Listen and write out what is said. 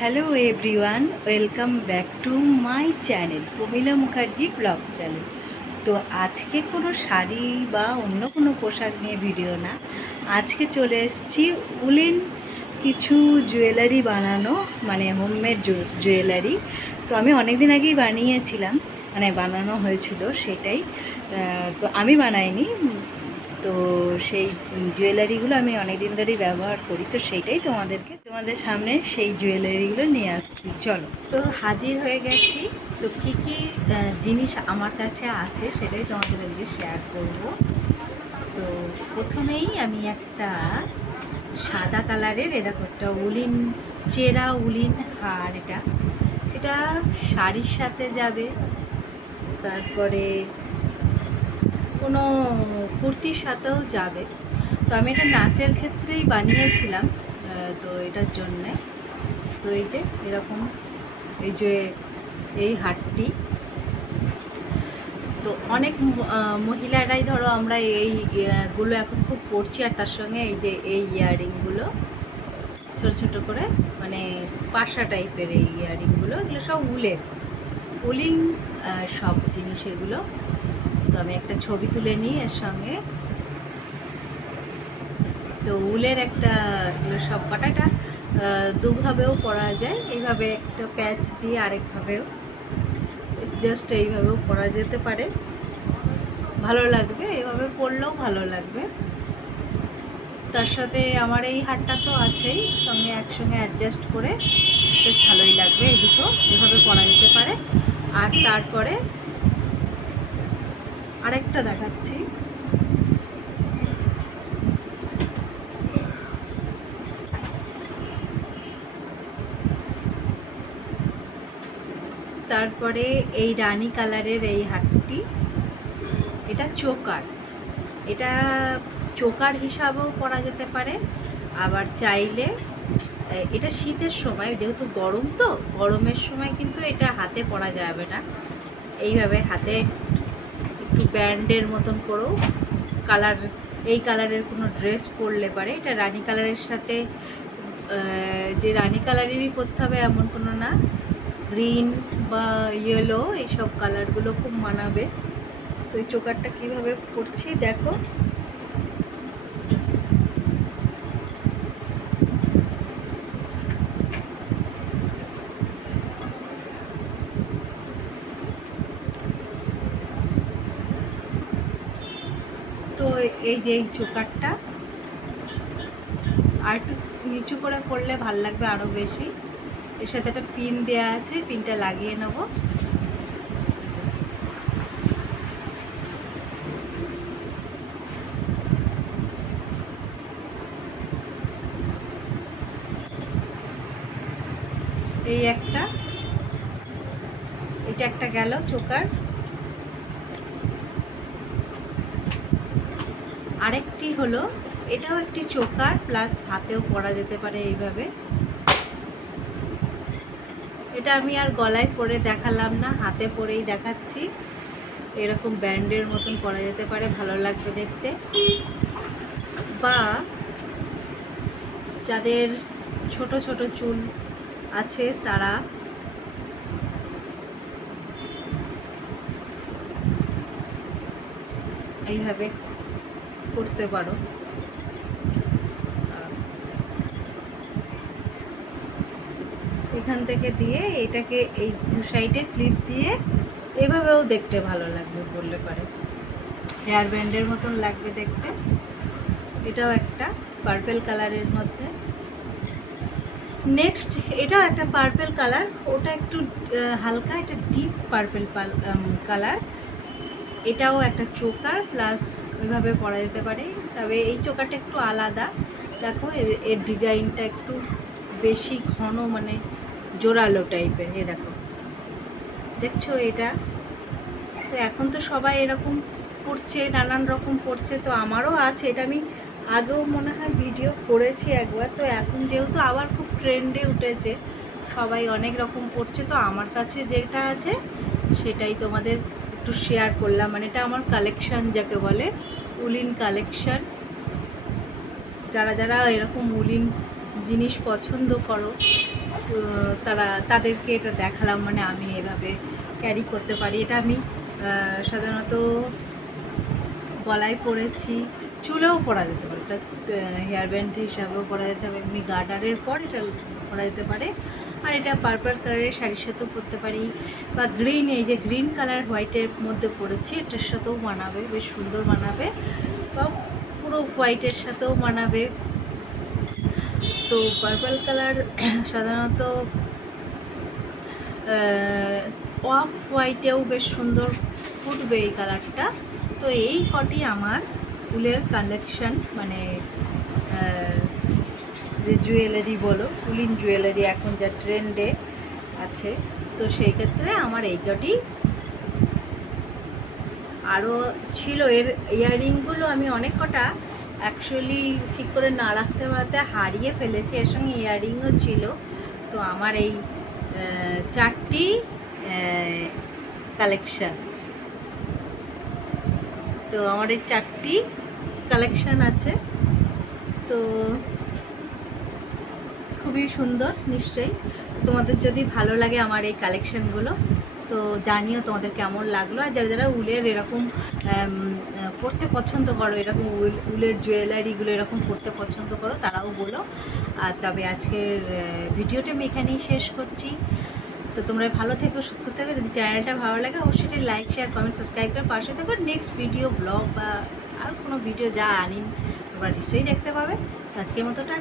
Hello everyone, welcome back to my channel Pramila Mukherjee blog channel. তো আজকে কোনো শাড়ি বা অন্য কোনো পোশাক নিয়ে ভিডিও না, আজকে চলে এসেছি উলেন কিছু জুয়েলারি বানানো, মানে হোমমেড জুয়েলারি। তো আমি অনেক দিন আগেই বানিয়েছিলাম, মানে বানানো হয়েছিল সেটাই। তো আমি বানাইনি, তো সেই জুয়েলারিগুলো আমি অনেক দিন ধরেই ব্যবহার করি, তো সেইটাই তোমাদের সামনে সেই জুয়েলারিগুলো নিয়ে আসছি। চলো, তো হাজির হয়ে গেছি। তো কী কী জিনিস আমার কাছে আছে সেটাই তোমাদের আজকে শেয়ার করব। তো প্রথমেই আমি একটা সাদা কালারের, দেখো একটা উলিন, চেরা উলিন হার। এটা এটা শাড়ির সাথে যাবে, তারপরে কোনো কুর্তির সাথেও যাবে। তো আমি এটা নাচের ক্ষেত্রেই বানিয়েছিলাম, তো এটার জন্যে। তো এই যে এরকম, এই যে এই হারটি, তো অনেক মহিলারাই ধরো আমরা এইগুলো এখন খুব পরছি, আর তার সঙ্গে এই যে এই ইয়াররিংগুলো ছোটো ছোটো করে, মানে পাশা টাইপের এই ইয়াররিংগুলো, এগুলো সব উলিং সব জিনিস এগুলো। তো আমি একটা ছবি তুলে নিই এর সঙ্গে। তো উলের একটা, এগুলো সব কটাটা দুভাবেও পরা যায়, এইভাবে একটা প্যাচ দিয়ে, আরেকভাবেও জাস্ট এইভাবেও পরা যেতে পারে, ভালো লাগবে। এইভাবে পরলেও ভালো লাগবে। তার সাথে আমার এই হারটা তো আছেই, সঙ্গে একসঙ্গে অ্যাডজাস্ট করে বেশ ভালোই লাগবে। এই দুটো এভাবে পরা যেতে পারে। আর তারপরে আরেকটা দেখাচ্ছি। তারপরে এই রানী কালারের এই হারটি, এটা চোকার। এটা চোকার হিসাবেও পরা যেতে পারে। আবার চাইলে এটা শীতের সময়, যেহেতু গরম, তো গরমের সময় কিন্তু এটা হাতে পরা যাবে না। এইভাবে হাতে একটু ব্যান্ডের মতন করেও কালার, এই কালারের কোনো ড্রেস পরলে পারে। এটা রানী কালারের সাথে যে রানী কালারেরই পরতে হবে এমন কোনো না, গ্রিন বা ইয়েলো এইসব কালারগুলো খুব মানাবে। তো এই চোকারটা কীভাবে পরছি দেখো। তো এই যে এই চোকারটা আর একটু নিচু করে পরলে ভাল লাগবে আরও বেশি। এর সাথে একটা পিন দেওয়া আছে, পিনটা লাগিয়ে নেব। এই একটা, এটা একটা গেল চোকার। আরেকটি হলো, এটাও একটি চোকার, প্লাস হাতেও পরা যেতে পারে এইভাবে। এটা আমি আর গলায় পরে দেখালাম না, হাতে পরেই দেখাচ্ছি। এরকম ব্যান্ডের মতন পরা যেতে পারে, ভালো লাগবে দেখতে। বা যাদের ছোট ছোট চুল আছে তারা এইভাবে করতে পারো। এখান থেকে দিয়ে এটাকে এই দু সাইডে ক্লিপ দিয়ে এভাবেও দেখতে ভালো লাগবে বললে পারে, হেয়ার ব্যান্ডের মতন লাগবে দেখতে। এটাও একটা পার্পেল কালারের মধ্যে। নেক্সট এটাও একটা পার্পেল কালার, ওটা একটু হালকা, এটা ডিপ পার্পেল কালার। এটাও একটা চোকার, প্লাস ওইভাবে পরা যেতে পারে। তবে এই চোকারটা একটু আলাদা, দেখো এর ডিজাইনটা একটু বেশি ঘন, মানে জোরালো টাইপের। এ দেখো, দেখছো এটা? তো এখন তো সবাই এরকম পরছে, নানান রকম পরছে, তো আমারও আছে। এটা আমি আগেও মনে হয় ভিডিও করেছি একবার। তো এখন যেহেতু আবার খুব ট্রেন্ডে উঠেছে, সবাই অনেক রকম পরছে, তো আমার কাছে যেটা আছে সেটাই তোমাদের একটু শেয়ার করলাম। মানে এটা আমার কালেকশান যাকে বলে, উলিন কালেকশান। যারা যারা এরকম উলিন জিনিস পছন্দ করো তো তাদেরকে এটা দেখালাম, মানে আমি এভাবে ক্যারি করতে পারি। এটা আমি সাধারণত গলায় পরেছি, চুলেও পরা যেতে পারে, এটা হেয়ার ব্যান্ড হিসাবেও পরা যেতে পারে, এমনি গার্ডারের পর এটা পরা যেতে পারে। আর এটা পার্পল কালারের শাড়ির সাথেও পরতে পারি, বা গ্রিন, এই যে গ্রিন কালার হোয়াইটের মধ্যে পরেছি, এটার সাথেও মানাবে, বেশ সুন্দর মানাবে, বা পুরো হোয়াইটের সাথেও মানাবে। তো পার্পল কালার সাধারণত অফ হোয়াইটেও বেশ সুন্দর ফুটবে এই কালারটা। তো এই কটি আমার ফুলের কালেকশান, মানে যে জুয়েলারি বলো, ফুলিন জুয়েলারি এখন যা ট্রেন্ডে আছে, তো সেই ক্ষেত্রে আমার এই কটি। আরও ছিল এর ইয়াররিংগুলো, আমি অনেক কটা অ্যাকচুয়ালি ঠিক করে না রাখতে পারতে হারিয়ে ফেলেছি, এর সঙ্গে ইয়াররিংও ছিল। তো আমার এই 4টি কালেকশান, তো আমার এই 4টি কালেকশান আছে। তো খুবই সুন্দর, নিশ্চয়ই তোমাদের যদি ভালো লাগে আমার এই কালেকশানগুলো তো জানিও তোমাদের কেমন লাগলো। আর যারা যারা উলের এরকম পরতে পছন্দ করো, এরকম উলের জুয়েলারিগুলো এরকম পরতে পছন্দ করো, তারাও বলো। আর তবে আজকের ভিডিওটা আমি এখানেই শেষ করছি। তো তোমরা ভালো থেকো, সুস্থ থেকো। যদি চ্যানেলটা ভালো লাগে অবশ্যই লাইক, শেয়ার, কমেন্ট, সাবস্ক্রাইব করে পাশে থেকো। নেক্সট ভিডিও, ব্লগ বা আর কোনো ভিডিও যা আনি তোমরা নিশ্চয়ই দেখতে পাবে। তো আজকের মতো টাটা।